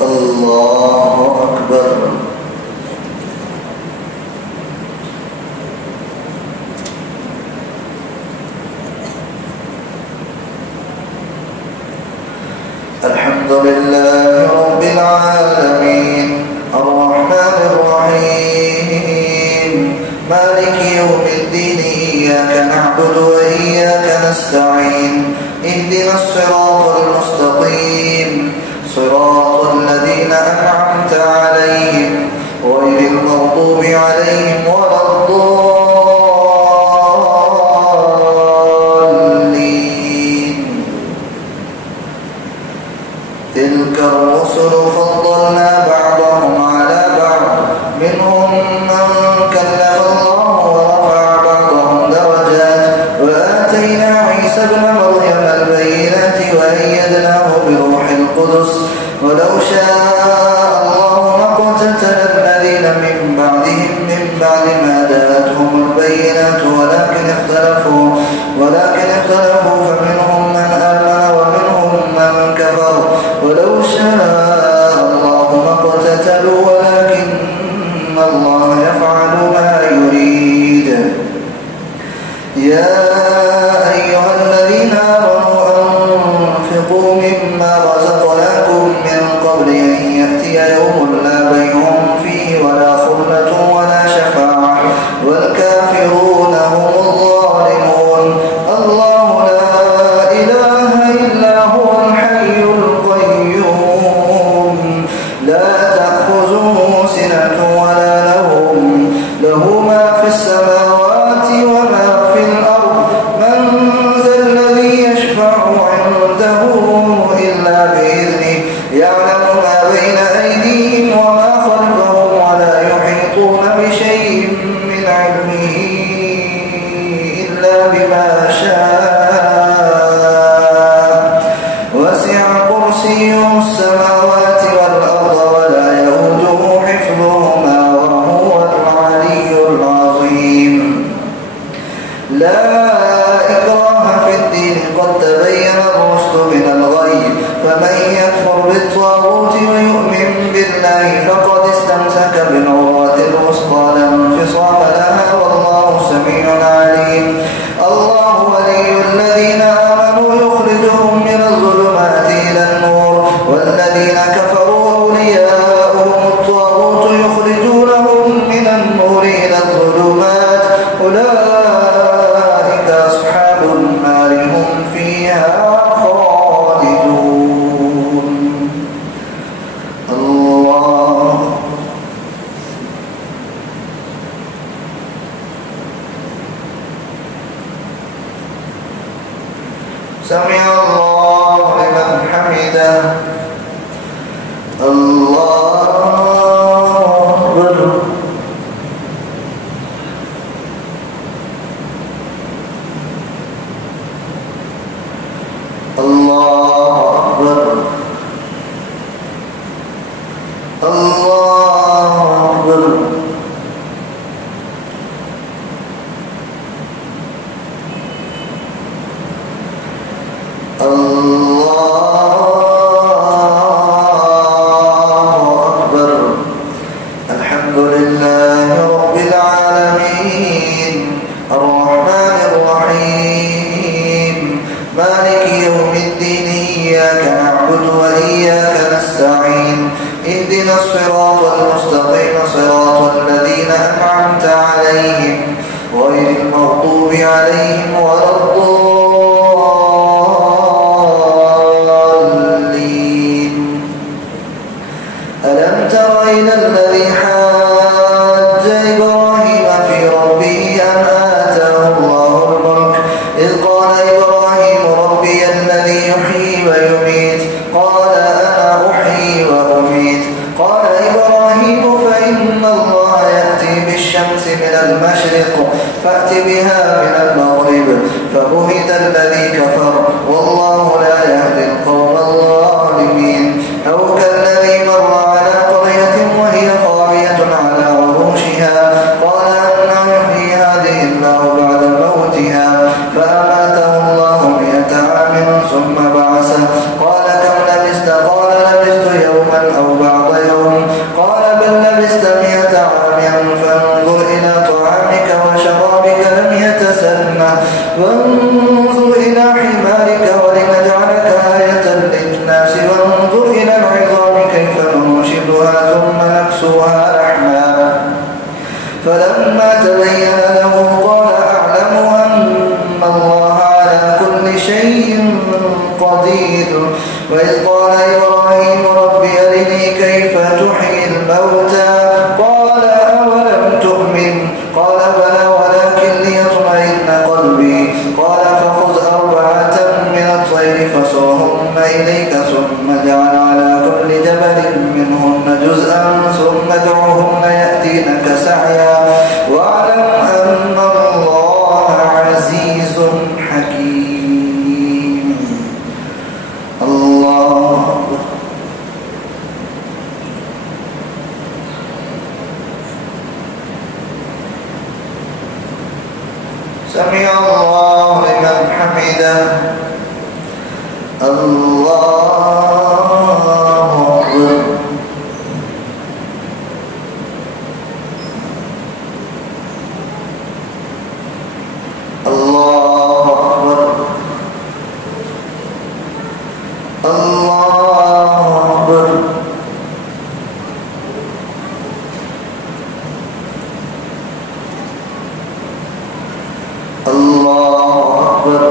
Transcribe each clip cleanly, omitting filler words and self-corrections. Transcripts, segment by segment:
الله أكبر. الحمد لله رب العالمين الرحمن الرحيم مالك يوم الدين إياك نعبد وإياك نستعين اهدنا الصراط المستقيم صراط الذين أنعمت عليهم غير المغضوب عليهم ولا الضالين. تلك الرسل فضلنا بعضهم على بعض منهم من كلم الله ورفع بعضهم درجات وآتينا عيسى ابن مريم البينات وأيدناه بروح القدس ولو شاء الله ما اقتتل الذين من بعدهم من بعد ما جاءتهم البينات ولكن اختلفوا فمنهم من آمن ومنهم من كفر ولو شاء الله ما اقتتلوا ولكن الله يفعل ما يريد. يا أيها الذين آمنوا أنفقوا مما رزقناكم من قبل أن يأتي يوم لا بيع فيه ولا خلة ولا شفاعة والكافرون هم الظالمون. الله لا إله إلا هو الحي القيوم لا تأخذه سنة ولا نوم له ما في السماوات وما في الأرض من ذا الذي يشفع عنده إلا بإذنه يعلم ما بين أيديهم وما خلفهم ولا يحيطون بشيء من علمه إلا بما شاء وسع كرسيه السماوات والأرض ولا يؤوده حفظهما وهو العلي العظيم. لا إكراه في الدين قد تبين الرشد من الغي فمن يكفر بالطاغوت ويؤمن بالله فقد استمسك بالعروة الوثقى لا انفصام لها والله سميع عليم. الله ولي الذين آمنوا يخرجهم من الظلمات إلى النور والذين كفروا أولياؤهم الطاغوت يخرجونهم من النور إلى الظلمات أولئك أصحاب النار هم فيها خالدون. الله سمع الله لمن حمده. الله أكبر. الله أكبر. الله أكبر. الله أكبر. الحمد لله رب العالمين الرحمن الرحيم مالك يوم الدين إياك نعبد وإياك نستعين اهدنا الصراط المستقيم صراط الذين أنعمت عليهم غير المغضوب عليهم ولا الضالين. ألم تر إلى الذي حاج إبراهيم في ربه أن آتاه الله الملك إذ قال إبراهيم ربي الذي يحيي ويميت قال أنا أحيي وأميت قال إبراهيم فإن الله يأتي بالشمس من المشرق فأت بها من المغرب فبهت الذي كفر والله لا يهدي القوم الظالمين. أو كالذي مر على قرية وهي خاوية على عروشها قال أنى يحيي هذه الله بعد موتها فأماته الله 100 عام ثم بعثه قال كم لبثت قال لبثت يوما أو قال إبراهيم رب أرني كيف تحيي الموتى قال أولم تؤمن قال بلى ولكن ليطمئن قلبي قال فخذ 4 من الطير فصرهن إليك ثم اجعل على كل جبل منهن جزءا ثم ادعوهن يأتينك سعيا واعلم أن الله عزيز حكيم. الله أكبر. سمع الله لمن حمده. الله أكبر. الله أكبر. الله أكبر. الله أكبر.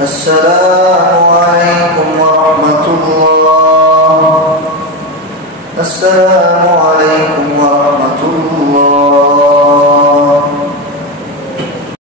السلام عليكم ورحمة الله. السلام